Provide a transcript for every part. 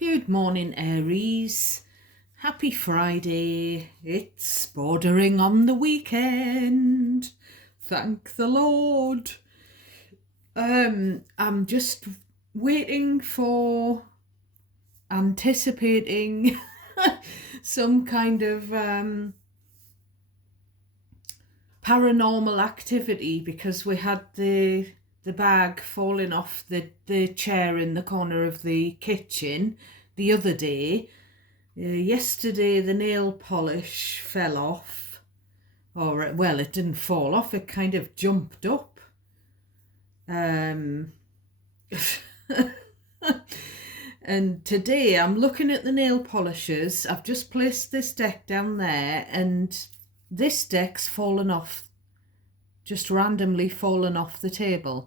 Good morning, Aries. Happy Friday. It's bordering on the weekend. Thank the Lord. I'm just waiting for, anticipating some kind of paranormal activity, because we had the bag falling off the chair in the corner of the kitchen the other day. Yesterday the nail polish fell off, or well, it didn't fall off, it kind of jumped up. And today I'm looking at the nail polishes. I've just placed this deck down there, and this deck's fallen off, just randomly fallen off the table.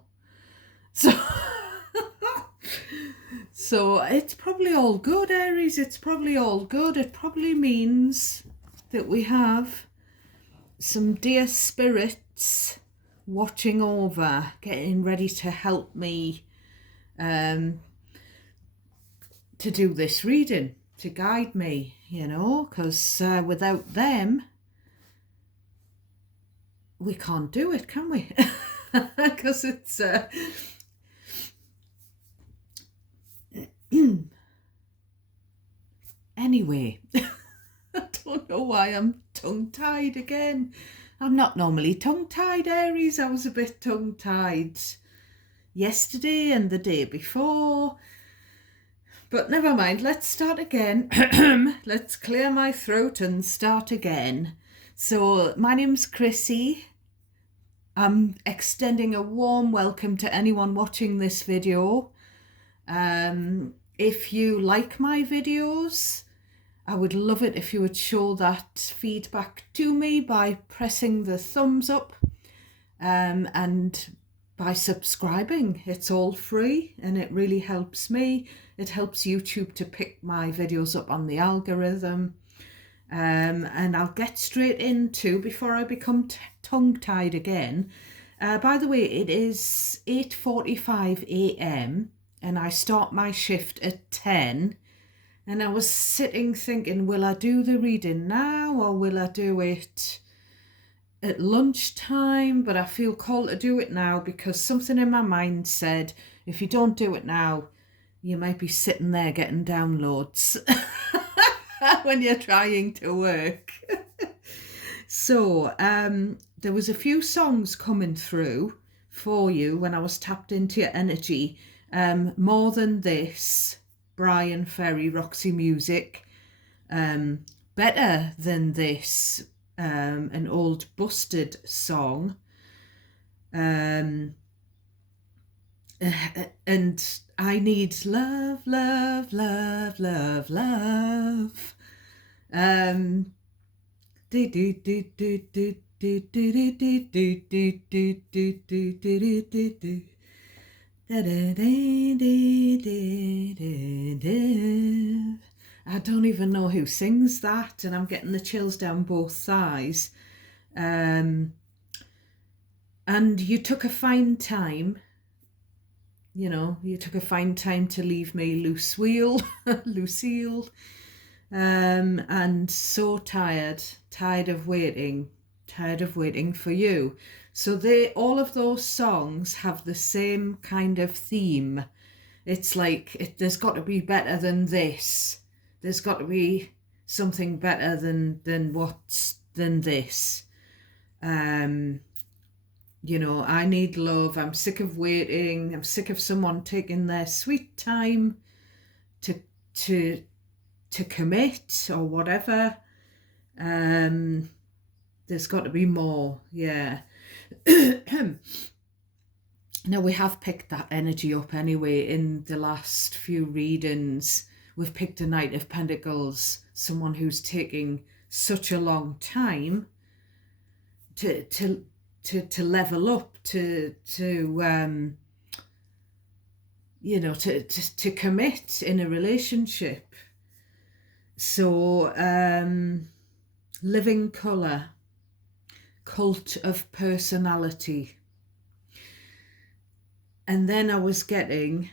So it's probably all good, Aries. It's probably all good. It probably means that we have some dear spirits watching over, getting ready to help me to do this reading, to guide me, because without them, we can't do it, can we? Because it's... Anyway, I don't know why I'm tongue-tied again. I'm not normally tongue-tied, Aries. I was a bit tongue-tied yesterday and the day before. But never mind, let's start again. Let's clear my throat and start again. So, my name's Chrissy. I'm extending a warm welcome to anyone watching this video. If you like my videos, I would love it if you would show that feedback to me by pressing the thumbs up and by subscribing. It's all free and it really helps me. It helps YouTube to pick my videos up on the algorithm. And I'll get straight into, before I become tongue-tied again. By the way, it is 8:45 a.m. and I start my shift at 10. And I was sitting thinking, will I do the reading now or will I do it at lunchtime? But I feel called to do it now because something in my mind said, if you don't do it now, you might be sitting there getting downloads when you're trying to work. So there was a few songs coming through for you when I was tapped into your energy. More Than This, Brian Ferry, Roxy Music. Better Than This, an old Busted song. And I Need Love, Love, Love, Love, Love. I don't even know who sings that, and I'm getting the chills down both thighs. And you took a fine time, you took a fine time to leave me Lucille, and so tired of waiting for you. So all of those songs have the same kind of theme. It's like, there's got to be better than this. There's got to be something better than this. I need love. I'm sick of waiting. I'm sick of someone taking their sweet time to commit or whatever. There's got to be more. Yeah. Now, we have picked that energy up anyway in the last few readings. We've picked a Knight of Pentacles, someone who's taking such a long time to level up, to commit in a relationship. So, Living Colour, Cult of Personality. And then I was getting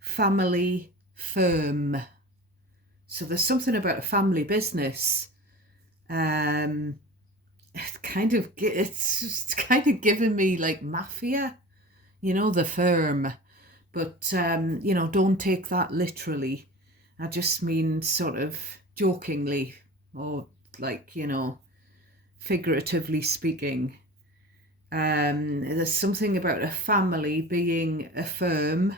family firm. So there's something about a family business. It's kind of giving me like mafia, the firm. But don't take that literally. I just mean sort of jokingly, or like, figuratively speaking. There's something about a family being a firm,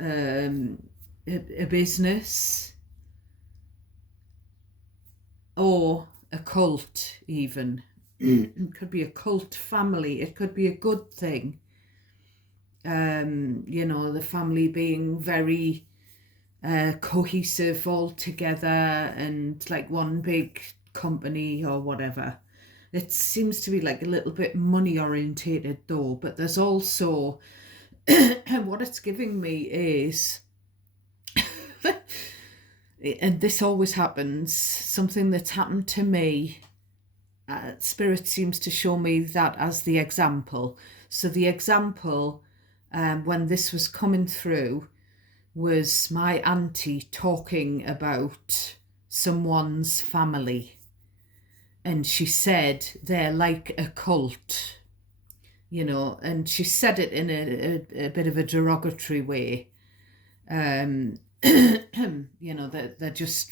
a business, or a cult even. It could be a cult family. It could be a good thing. The family being very cohesive all together and like one big company or whatever. It seems to be like a little bit money orientated though, but there's also what it's giving me is and this always happens, something that's happened to me. Spirit seems to show me that as the example. So the example, when this was coming through, was my auntie talking about someone's family. And she said they're like a cult, and she said it in a bit of a derogatory way. They're just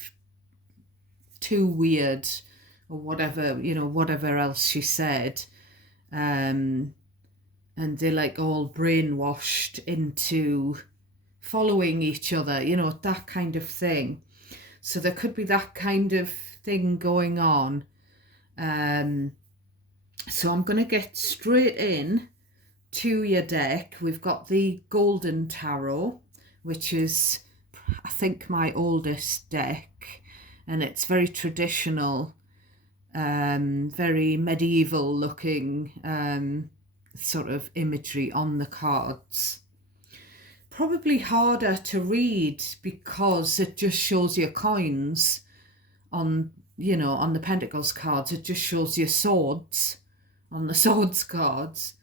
too weird or whatever, whatever else she said. And they're like all brainwashed into following each other, that kind of thing. So there could be that kind of thing going on. So I'm going to get straight in to your deck. We've got the Golden Tarot, which is, I think, my oldest deck, and it's very traditional, very medieval looking sort of imagery on the cards. Probably harder to read because it just shows you coins on the Pentacles cards. It just shows you swords on the swords cards,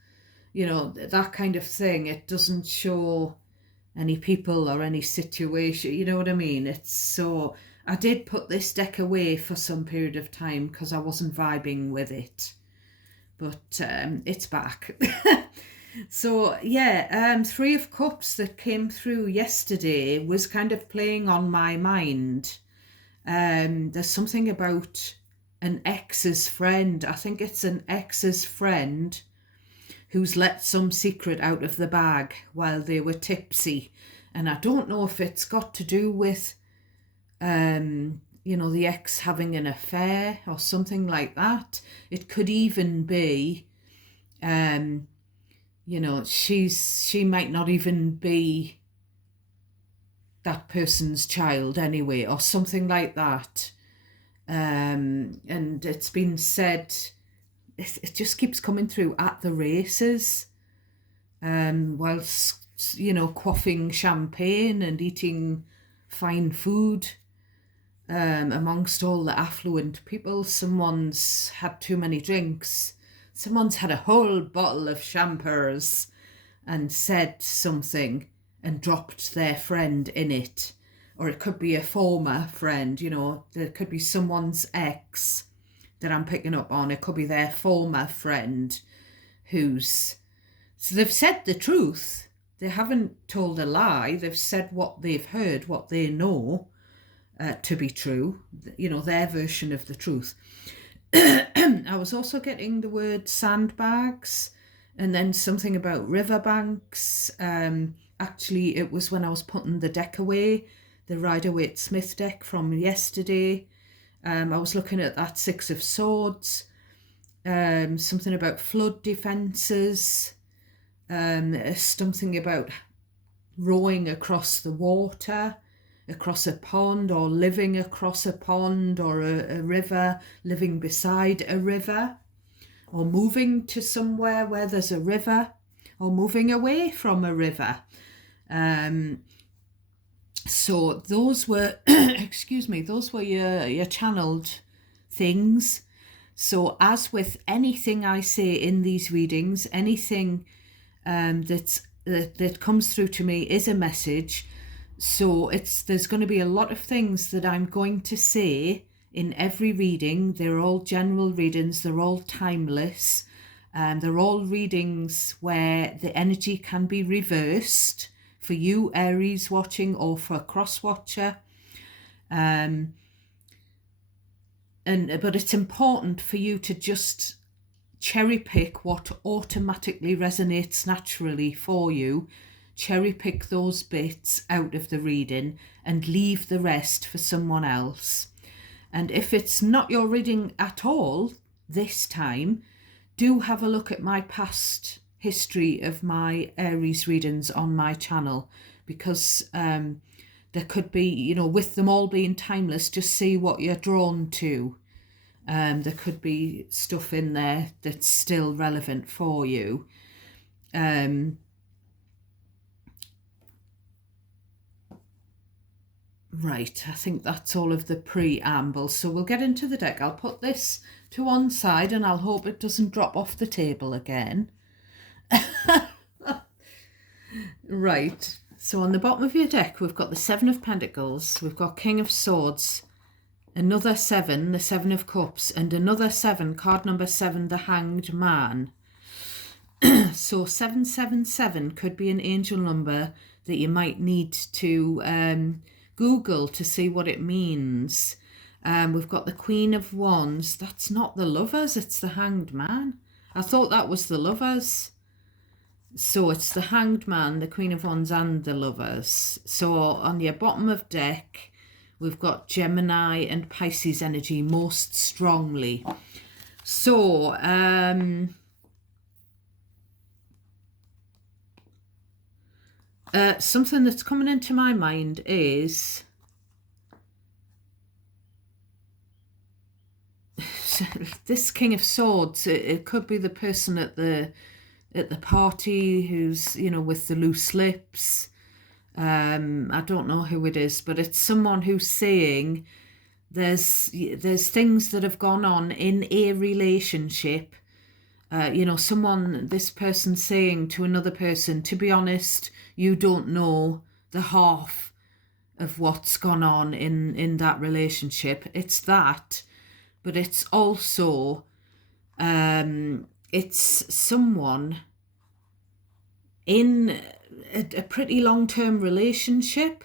that kind of thing. It doesn't show any people or any situation, you know what I mean? I did put this deck away for some period of time because I wasn't vibing with it, but it's back. So yeah, Three of Cups that came through yesterday was kind of playing on my mind. There's something about an ex's friend. I think it's an ex's friend who's let some secret out of the bag while they were tipsy. And I don't know if it's got to do with, the ex having an affair or something like that. It could even be, she might not even be that person's child anyway, or something like that. And it's been said, it just keeps coming through at the races, whilst, quaffing champagne and eating fine food, amongst all the affluent people. Someone's had too many drinks. Someone's had a whole bottle of champers and said something and dropped their friend in it. Or it could be a former friend, there could be someone's ex that I'm picking up on. It could be their former friend so they've said the truth. They haven't told a lie. They've said what they've heard, what they know to be true, their version of the truth. I was also getting the word sandbags and then something about riverbanks. Actually, it was when I was putting the deck away, the Rider-Waite-Smith deck from yesterday. I was looking at that Six of Swords, something about flood defences, something about rowing across the water, across a pond, or living across a pond or a river, living beside a river, or moving to somewhere where there's a river, or moving away from a river. So those were, those were your channeled things. So as with anything I say in these readings, anything that comes through to me is a message. So there's going to be a lot of things that I'm going to say in every reading. They're all general readings, they're all timeless, they're all readings where the energy can be reversed for you Aries watching or for a cross watcher. But it's important for you to just cherry pick what automatically resonates naturally for you. Cherry pick those bits out of the reading and leave the rest for someone else. And if it's not your reading at all this time, do have a look at my past history of my Aries readings on my channel, because there could be, with them all being timeless, just see what you're drawn to. There could be stuff in there that's still relevant for you. Right, I think that's all of the preamble. So we'll get into the deck. I'll put this to one side and I'll hope it doesn't drop off the table again. Right, so on the bottom of your deck, we've got the Seven of Pentacles, we've got King of Swords, another 7, the 7 of Cups, and another 7, card number 7, the Hanged Man. So 777 could be an angel number that you might need to Google to see what it means. We've got the Queen of Wands. That's not the Lovers, it's the Hanged Man. I thought that was the Lovers. So it's the Hanged Man, the Queen of Wands, and the Lovers. So on your bottom of deck, we've got Gemini and Pisces energy most strongly. So, something that's coming into my mind is this King of Swords. It could be the person at the party who's, with the loose lips. I don't know who it is, but it's someone who's saying there's things that have gone on in a relationship. This person saying to another person, to be honest, you don't know the half of what's gone on in that relationship. It's that, but it's also, it's someone in a pretty long-term relationship.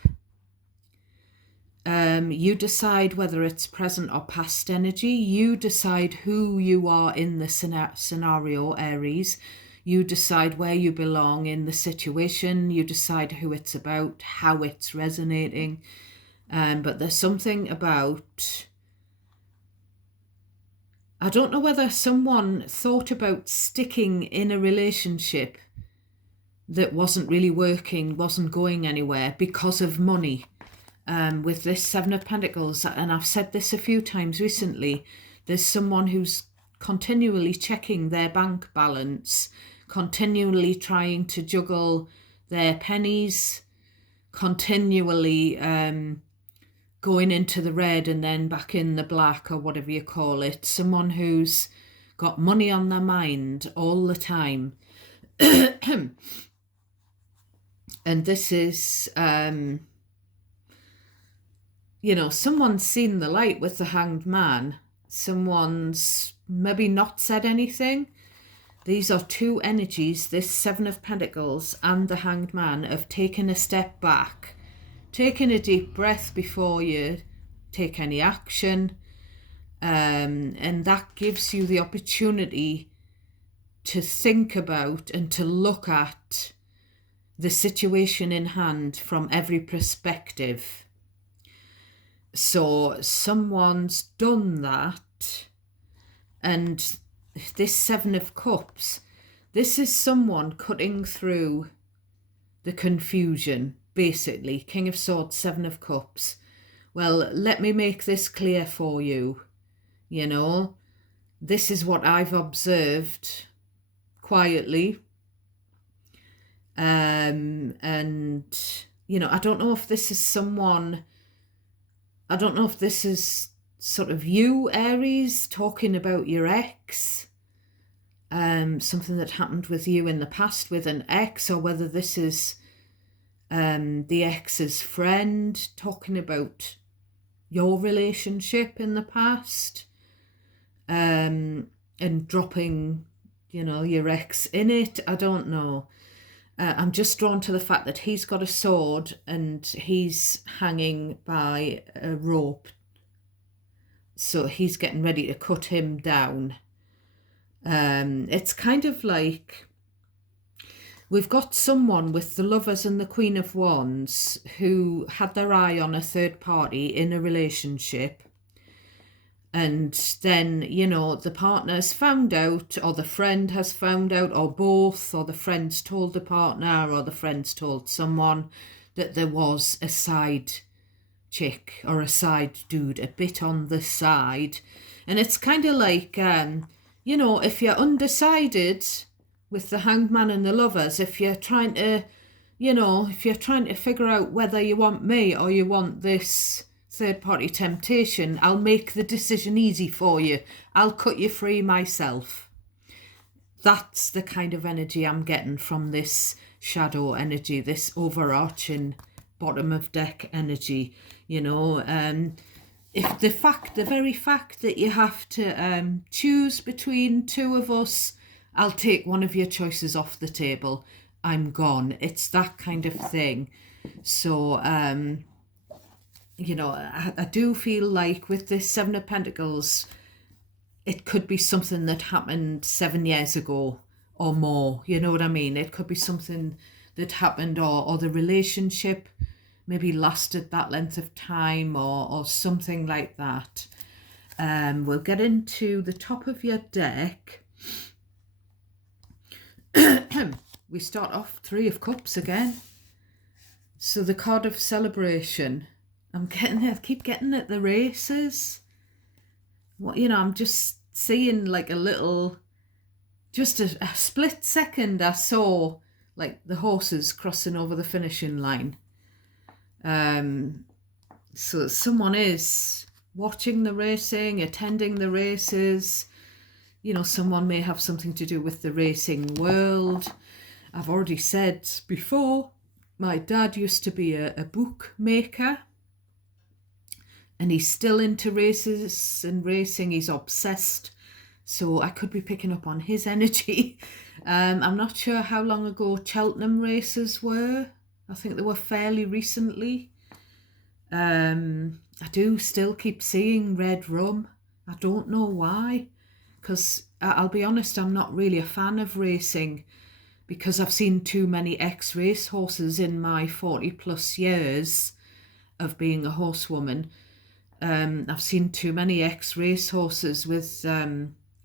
You decide whether it's present or past energy. You decide who you are in the scenario, Aries. You decide where you belong in the situation. You decide who it's about, how it's resonating. But there's something about... I don't know whether someone thought about sticking in a relationship that wasn't really working, wasn't going anywhere because of money. With this Seven of Pentacles, and I've said this a few times recently, there's someone who's continually checking their bank balance, continually trying to juggle their pennies, continually going into the red and then back in the black, or whatever you call it. Someone who's got money on their mind all the time. And this is... someone's seen the light with the Hanged Man. Someone's maybe not said anything. These are two energies, this Seven of Pentacles and the Hanged Man, of taking a step back, taking a deep breath before you take any action. And that gives you the opportunity to think about and to look at the situation in hand from every perspective. So someone's done that, and this Seven of Cups, this is someone cutting through the confusion, basically. King of Swords, Seven of Cups. Well, let me make this clear for you. This is what I've observed quietly. And, I don't know if this is someone... I don't know if this is sort of you, Aries, talking about your ex, something that happened with you in the past with an ex, or whether this is the ex's friend, talking about your relationship in the past, and dropping, your ex in it. I don't know. I'm just drawn to the fact that he's got a sword and he's hanging by a rope. So he's getting ready to cut him down. It's kind of like we've got someone with the Lovers and the Queen of Wands who had their eye on a third party in a relationship. And then, the partner's found out, or the friend has found out, or both, or the friend's told the partner, or the friend's told someone that there was a side chick or a side dude, a bit on the side. And it's kind of like, if you're undecided with the Hanged Man and the Lovers, if you're trying to, figure out whether you want me or you want this third-party temptation, I'll make the decision easy for you. I'll cut you free myself. That's the kind of energy I'm getting from this shadow energy, this overarching bottom of deck energy. If the very fact that you have to choose between two of us, I'll take one of your choices off the table. I'm gone. It's that kind of thing. So, I do feel like with this Seven of Pentacles, it could be something that happened 7 years ago or more. You know what I mean? It could be something that happened or the relationship maybe lasted that length of time or something like that. We'll get into the top of your deck. We start off Three of Cups again. So the card of celebration. I keep getting at the races. I'm just seeing like a little, just a split second I saw like the horses crossing over the finishing line. So someone is watching the racing, attending the races. Someone may have something to do with the racing world. I've already said before, my dad used to be a bookmaker. And he's still into races and racing. He's obsessed. So I could be picking up on his energy. I'm not sure how long ago Cheltenham races were. I think they were fairly recently. I do still keep seeing red rum. I don't know why. Because I'll be honest, I'm not really a fan of racing. Because I've seen too many ex-race horses in my 40 plus years of being a horsewoman. I've seen too many ex-race horses with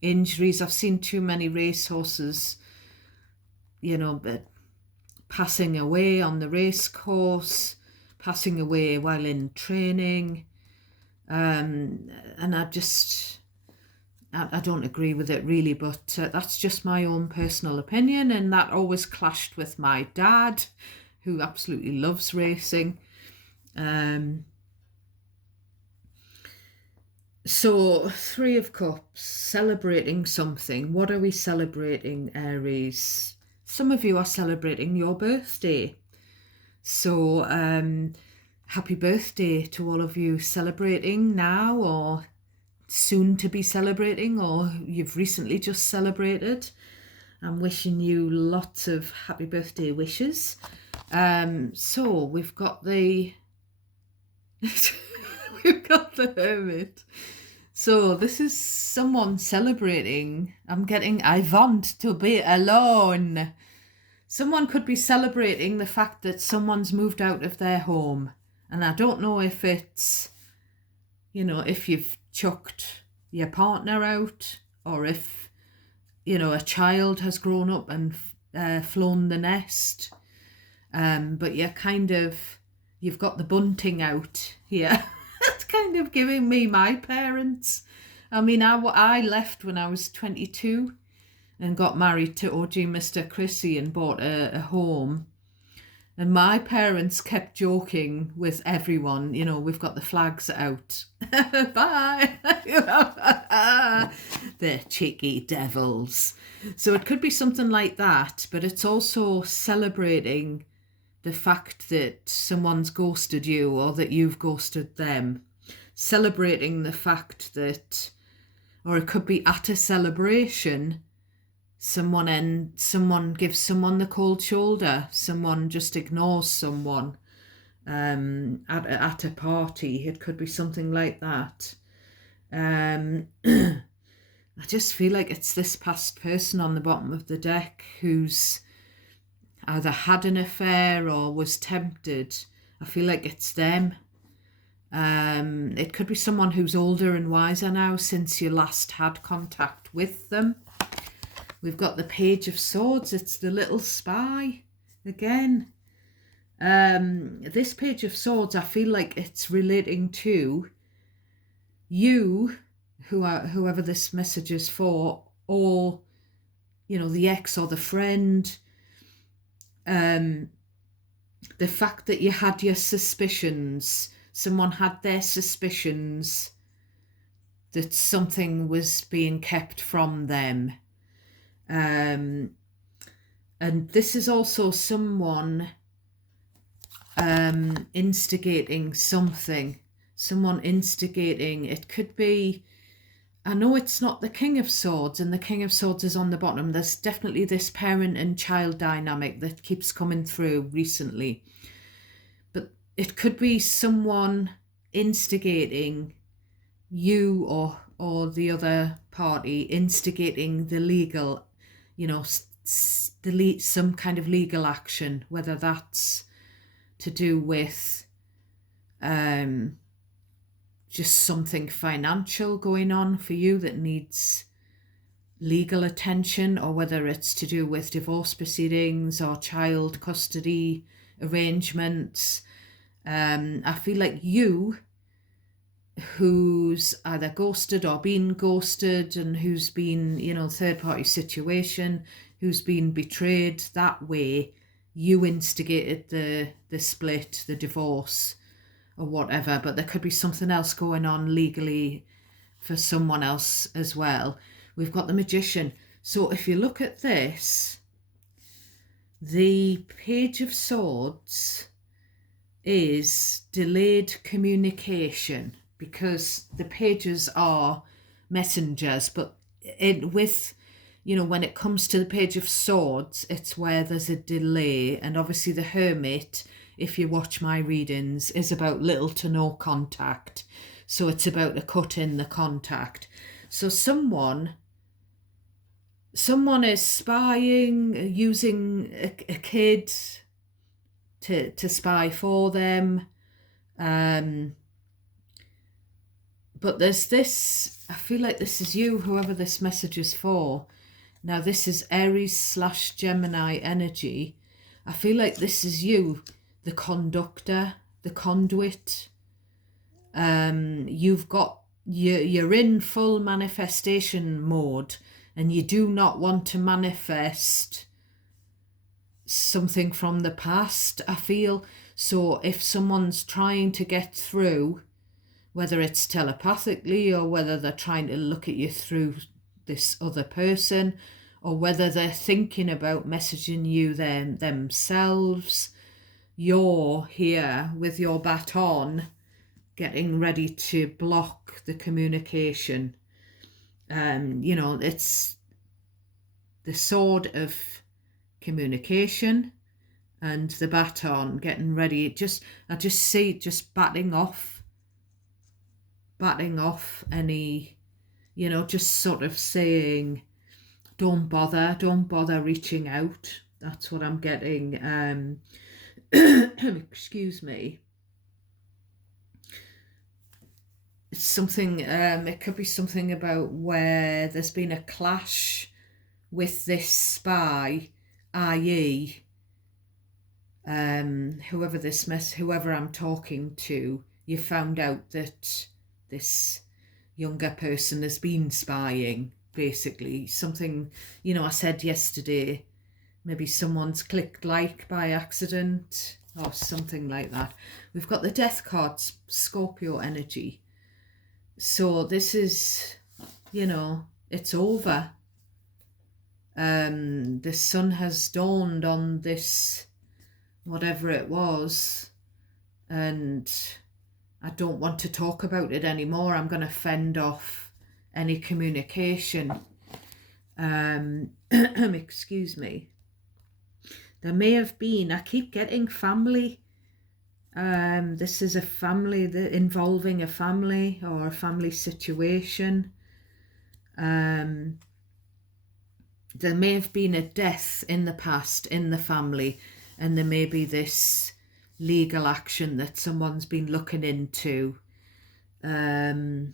injuries. I've seen too many race horses, passing away on the race course, passing away while in training. And I don't agree with it really, but that's just my own personal opinion. And that always clashed with my dad, who absolutely loves racing. So, Three of Cups, celebrating something. What are we celebrating, Aries? Some of you are celebrating your birthday. So, happy birthday to all of you celebrating now or soon to be celebrating, or you've recently just celebrated. I'm wishing you lots of happy birthday wishes. So, we've got the... we've got the Hermit. So this is someone celebrating. I'm getting, I want to be alone. Someone could be celebrating the fact that someone's moved out of their home. And I don't know if it's, if you've chucked your partner out or if, a child has grown up and flown the nest. But you've got the bunting out here. That's kind of giving me my parents. I mean, I left when I was 22 and got married to OG Mr. Chrissy and bought a home. And my parents kept joking with everyone, we've got the flags out. Bye. They're cheeky devils. So it could be something like that, but it's also celebrating the fact that someone's ghosted you or that you've ghosted them. Celebrating the fact that, or it could be at a celebration, someone gives someone the cold shoulder, someone just ignores someone at a party. It could be something like that. I just feel like it's this past person on the bottom of the deck who's either had an affair or was tempted. I feel like it's them. It could be someone who's older and wiser now since you last had contact with them. We've got the Page of Swords. It's the little spy again. This Page of Swords, I feel like it's relating to you, whoever this message is for, or, you know, the ex or the friend. The fact that you had your suspicions, someone had their suspicions that something was being kept from them. And this is also someone instigating something. Someone instigating. It could be, I know it's not the King of Swords, and the King of Swords is on the bottom. There's definitely this parent and child dynamic that keeps coming through recently. But it could be someone instigating you or the other party, instigating the legal, you know, some kind of legal action, whether that's to do with just something financial going on for you that needs legal attention, or whether it's to do with divorce proceedings or child custody arrangements. I feel like you, who's either ghosted or been ghosted, and who's been, you know, third party situation, who's been betrayed that way, you instigated the split, the divorce, or whatever. But there could be something else going on legally for someone else as well. We've got the Magician. So if you look at this, the Page of Swords is delayed communication, because the pages are messengers, but with, you know, when it comes to the Page of Swords, it's where there's a delay. And obviously the Hermit, if you watch my readings, is about little to no contact. So it's about a cut in the contact. So someone is spying, using a kid to spy for them. But there's this, I feel like this is you, whoever this message is for. Now this is Aries/Gemini energy. I feel like this is you, the conductor, the conduit. You're in full manifestation mode, and you do not want to manifest something from the past, I feel. So if someone's trying to get through, whether it's telepathically or whether they're trying to look at you through this other person, or whether they're thinking about messaging you themselves, you're here with your baton getting ready to block the communication. You know, it's the sword of communication and the baton getting ready. I just see it just batting off any, you know, just sort of saying, don't bother reaching out. That's what I'm getting. Excuse me. It's something, it could be something about where there's been a clash with this spy, i.e. whoever I'm talking to, you found out that this younger person has been spying, basically. Something, you know, I said yesterday, maybe someone's clicked like by accident or something like that. We've got the Death card, Scorpio energy. So this is, you know, it's over. The sun has dawned on this whatever it was, and I don't want to talk about it anymore. I'm going to fend off any communication. Excuse me. There may have been, I keep getting family. This is a family involving a family or a family situation. There may have been a death in the past in the family, and there may be this legal action that someone's been looking into. There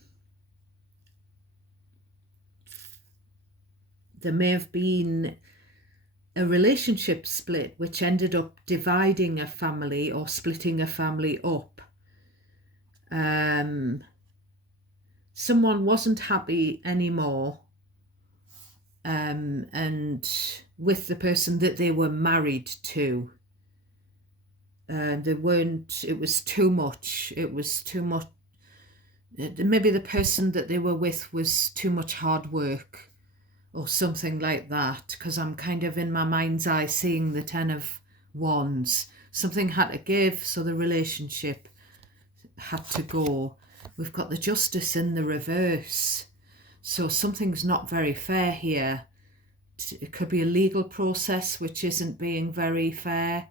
may have been a relationship split which ended up dividing a family or splitting a family up. Someone wasn't happy anymore, and with the person that they were married to. They weren't, it was too much. Maybe the person that they were with was too much hard work or something like that, because I'm kind of in my mind's eye seeing the 10 of Wands. Something had to give, so the relationship had to go. We've got the Justice in the reverse, so something's not very fair here. It could be a legal process which isn't being very fair.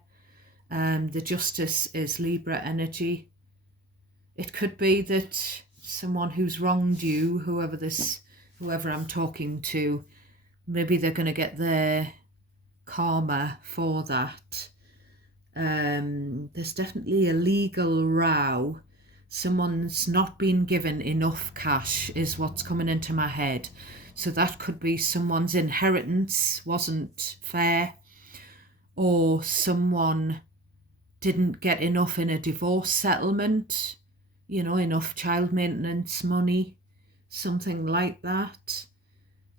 The Justice is Libra energy. It could be that someone who's wronged you, whoever I'm talking to, maybe they're going to get their karma for that. There's definitely a legal row. Someone's not been given enough cash is what's coming into my head. So that could be someone's inheritance wasn't fair, or someone didn't get enough in a divorce settlement, enough child maintenance money, something like that.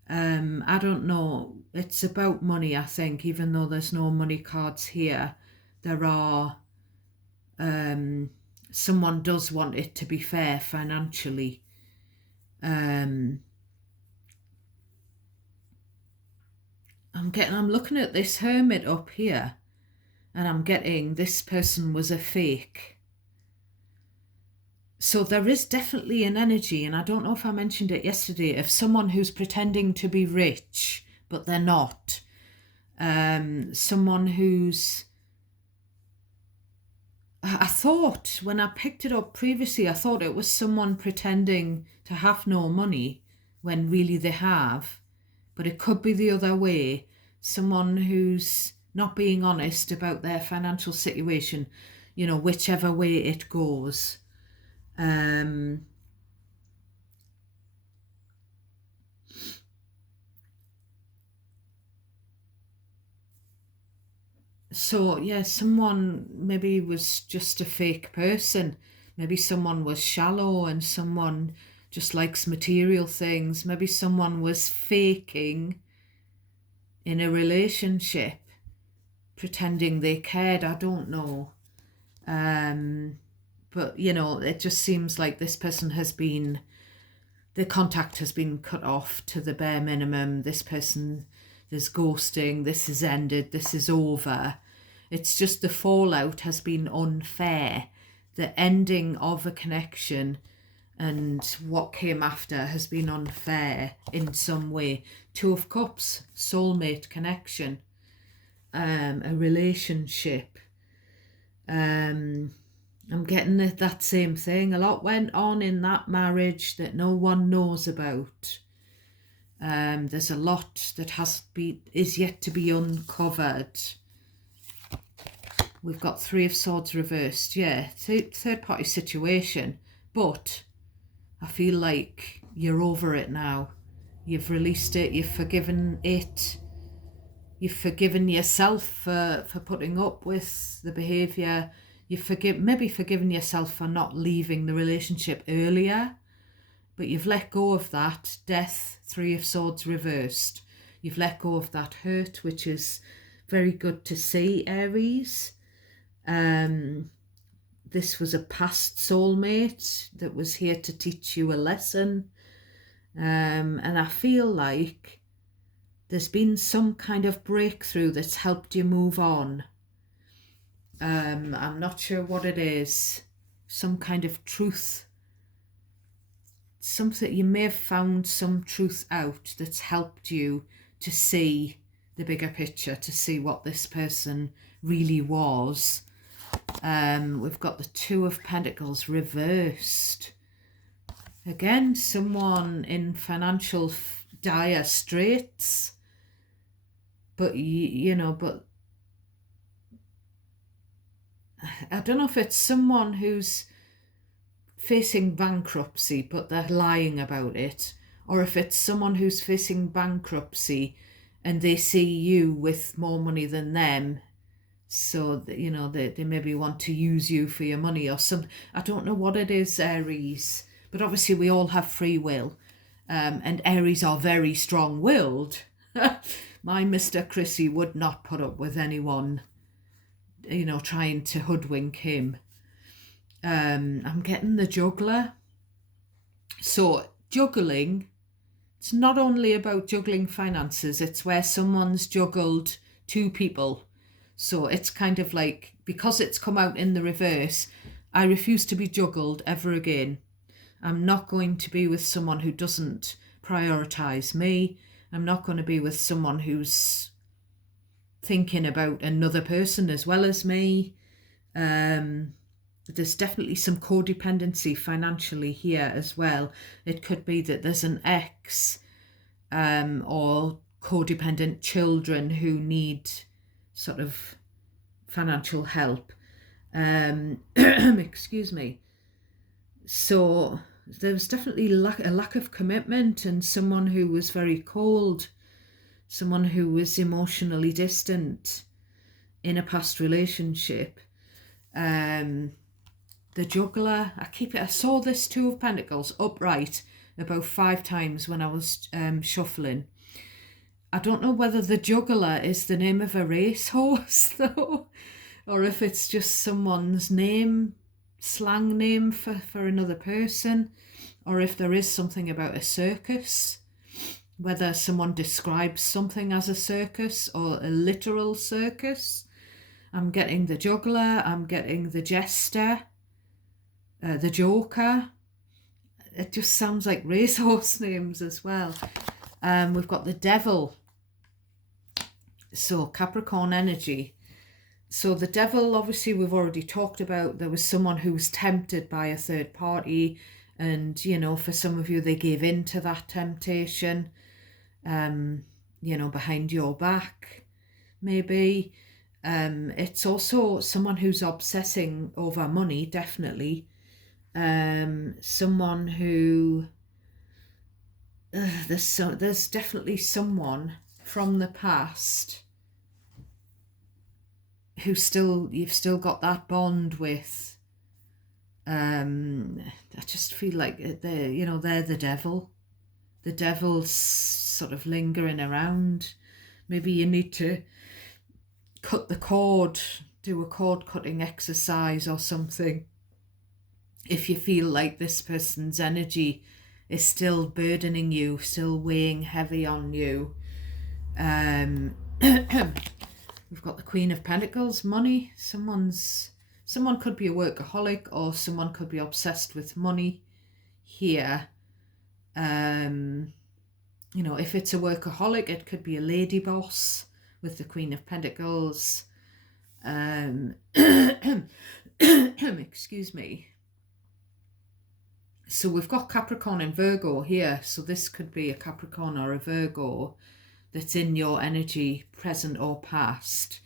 I don't know. It's about money, I think, even though there's no money cards here. There are, someone does want it to be fair financially. I'm looking at this Hermit up here, and I'm getting this person was a fake. So there is definitely an energy, and I don't know if I mentioned it yesterday, of someone who's pretending to be rich, but they're not. Someone who's... I thought, when I picked it up previously, I thought it was someone pretending to have no money when really they have. But it could be the other way. Someone who's not being honest about their financial situation, whichever way it goes. So yeah, someone maybe was just a fake person. Maybe someone was shallow and someone just likes material things. Maybe someone was faking in a relationship, pretending they cared. I don't know. But it just seems like this person the contact has been cut off to the bare minimum. This person, there's ghosting, this is ended, this is over. It's just the fallout has been unfair. The ending of a connection and what came after has been unfair in some way. Two of Cups, soulmate connection, a relationship. I'm getting that same thing. A lot went on in that marriage that no one knows about. There's a lot that is yet to be uncovered. We've got Three of Swords reversed. Yeah, third party situation. But I feel like you're over it now. You've released it. You've forgiven it. You've forgiven yourself for putting up with the behaviour. You've maybe forgiven yourself for not leaving the relationship earlier. But you've let go of that. Death, Three of Swords reversed. You've let go of that hurt, which is very good to see, Aries. This was a past soulmate that was here to teach you a lesson. And I feel like there's been some kind of breakthrough that's helped you move on. I'm not sure what it is. Some kind of truth. Something, you may have found some truth out that's helped you to see the bigger picture, to see what this person really was. We've got the Two of Pentacles reversed. Again, someone in financial dire straits. But, but I don't know if it's someone who's facing bankruptcy, but they're lying about it. Or if it's someone who's facing bankruptcy and they see you with more money than them. So, they maybe want to use you for your money or something. I don't know what it is, Aries. But obviously we all have free will. And Aries are very strong-willed. My Mr. Chrissy would not put up with anyone, trying to hoodwink him. I'm getting the Juggler. So juggling, it's not only about juggling finances, it's where someone's juggled two people. So it's kind of like, because it's come out in the reverse, I refuse to be juggled ever again. I'm not going to be with someone who doesn't prioritise me. I'm not going to be with someone who's thinking about another person as well as me. There's definitely some codependency financially here as well. It could be that there's an ex or codependent children who need sort of financial help. Excuse me. So there was definitely a lack of commitment, and someone who was very cold, someone who was emotionally distant in a past relationship. The Juggler, I saw this Two of Pentacles upright about 5 times when I was shuffling. I don't know whether the Juggler is the name of a racehorse though, or if it's just someone's name, slang name for another person, or if there is something about a circus, whether someone describes something as a circus or a literal circus. I'm getting the Juggler, I'm getting the Jester, the Joker. It just sounds like racehorse names as well. We've got the Devil. So Capricorn energy. So the Devil, obviously we've already talked about. There was someone who was tempted by a third party, and for some of you they gave in to that temptation, behind your back maybe. It's also someone who's obsessing over money, definitely. Someone who there's definitely someone from the past who you've still got that bond with. I just feel like they're the devil. The devil's sort of lingering around. Maybe you need to cut the cord, do a cord cutting exercise or something, if you feel like this person's energy is still burdening you, still weighing heavy on you. We've got the Queen of Pentacles, money. Someone could be a workaholic, or someone could be obsessed with money here. If it's a workaholic, it could be a lady boss with the Queen of Pentacles. Excuse me. So we've got Capricorn and Virgo here. So this could be a Capricorn or a Virgo that's in your energy, present or past.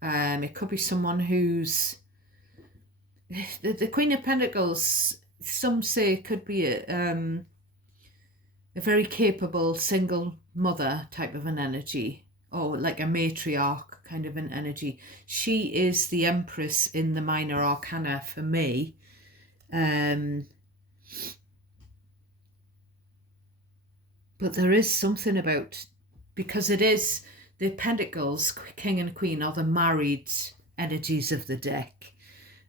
It could be someone who's... The Queen of Pentacles, some say, could be a very capable single mother type of an energy, or like a matriarch kind of an energy. She is the Empress in the Minor Arcana for me. But there is something about, because it is the Pentacles, King and Queen, are the married energies of the deck.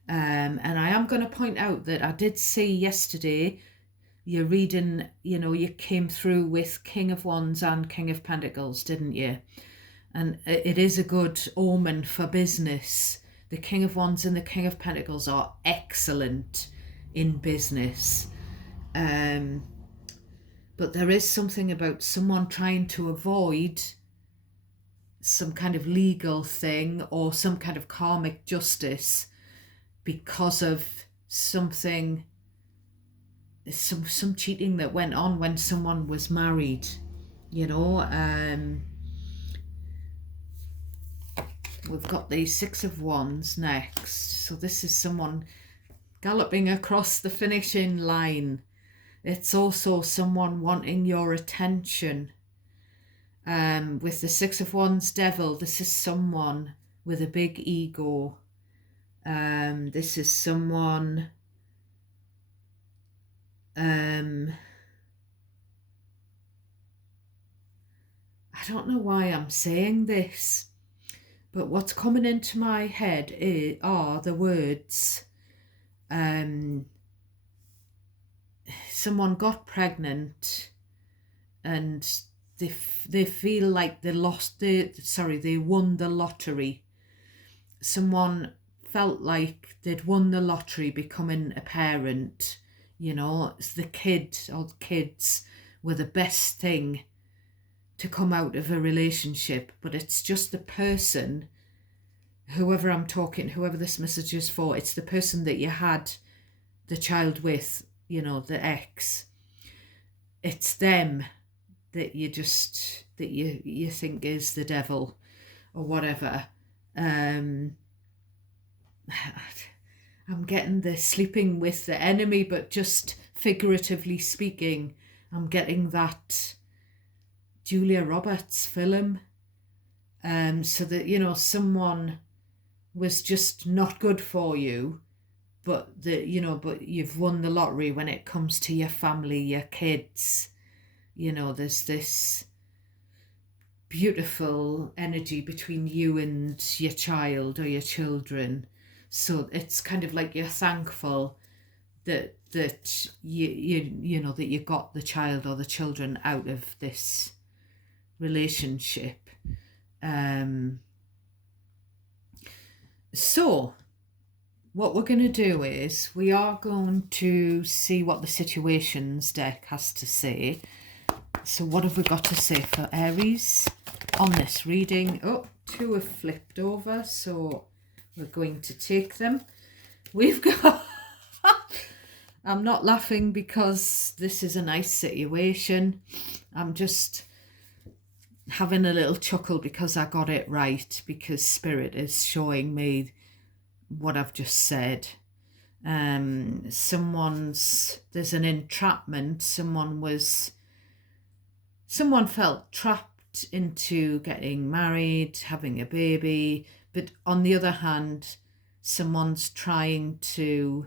And I am going to point out that I did see yesterday, you're reading, you came through with King of Wands and King of Pentacles, didn't you? And it is a good omen for business The King of Wands and the King of Pentacles are excellent in business. But there is something about someone trying to avoid some kind of legal thing or some kind of karmic justice because of something, some cheating that went on when someone was married, you know. We've got the Six of Wands next. So this is someone galloping across the finishing line. It's also someone wanting your attention. With the Six of Wands Devil, this is someone with a big ego. This is someone I don't know why I'm saying this, but what's coming into my head are the words someone got pregnant and they feel like they won the lottery. Someone felt like they'd won the lottery becoming a parent, you know. The kid or the kids were the best thing to come out of a relationship, but it's just the person, whoever this message is for, it's the person that you had the child with, you know, the ex. It's them that you think is the devil or whatever. I'm getting the sleeping with the enemy, but just figuratively speaking, I'm getting that Julia Roberts film. So that, you know, someone was just not good for you, but you've won the lottery when it comes to your family, your kids. You know, there's this beautiful energy between you and your child or your children. So it's kind of like you're thankful that you know that you got the child or the children out of this relationship. So what we're going to do is we are going to see what the situations deck has to say. So what have we got to say for Aries on this reading? Oh, two have flipped over, so we're going to take them. We've got I'm not laughing because this is a nice situation. I'm just having a little chuckle because I got it right, because Spirit is showing me what I've just said. There's an entrapment. Someone felt trapped into getting married, having a baby, but on the other hand, someone's trying to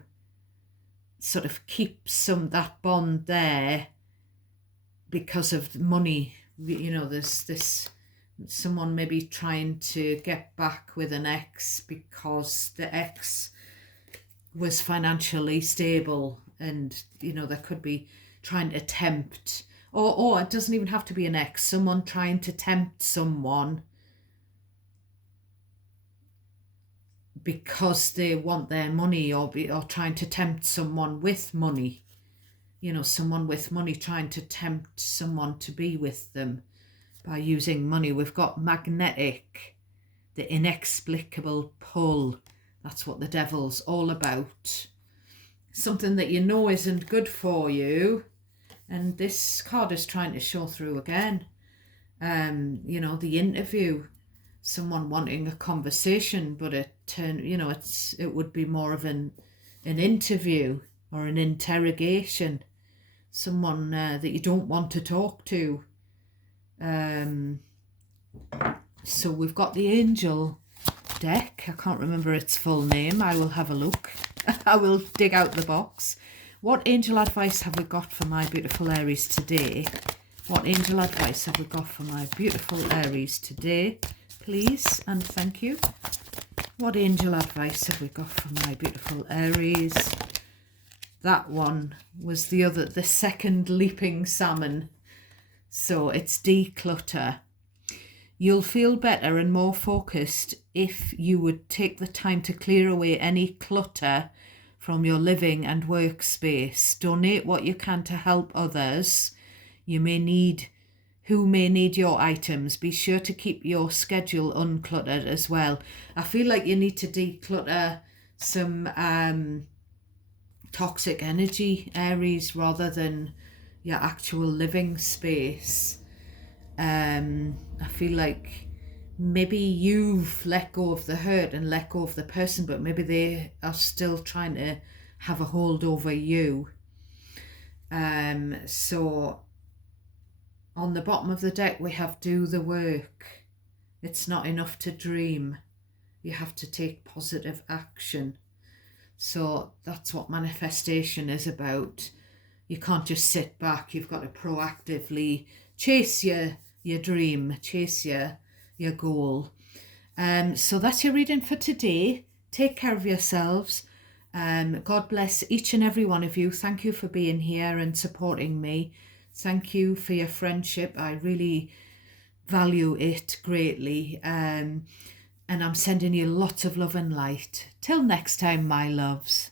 sort of keep that bond there because of money. You know, there's this someone maybe trying to get back with an ex because the ex was financially stable, and you know, there could be trying to tempt, or it doesn't even have to be an ex, someone trying to tempt someone because they want their money, or trying to tempt someone with money. You know, someone with money trying to tempt someone to be with them by using money. We've got magnetic, the inexplicable pull. That's what the devil's all about. Something that you know isn't good for you. And this card is trying to show through again. You know, the interview. Someone wanting a conversation, but it would be more of an interview or an interrogation. Someone that you don't want to talk to. So we've got the angel deck. I can't remember its full name. I will have a look. I will dig out the box. What angel advice have we got for my beautiful Aries today? What angel advice have we got for my beautiful Aries today? Please and thank you. What angel advice have we got for my beautiful Aries? That one was the second leaping salmon. So it's declutter. You'll feel better and more focused if you would take the time to clear away any clutter from your living and workspace. Donate what you can to help others who may need your items. Be sure to keep your schedule uncluttered as well. I feel like you need to declutter some toxic energy, Aries, rather than your actual living space. I feel like maybe you've let go of the hurt and let go of the person, but maybe they are still trying to have a hold over you. So on the bottom of the deck we have do the work. It's not enough to dream. You have to take positive action. So that's what manifestation is about. You can't just sit back. You've got to proactively chase your dream, chase your goal. So that's your reading for today. Take care of yourselves. God bless each and every one of you. Thank you for being here and supporting me. Thank you for your friendship. I really value it greatly. And I'm sending you lots of love and light. Till next time, my loves.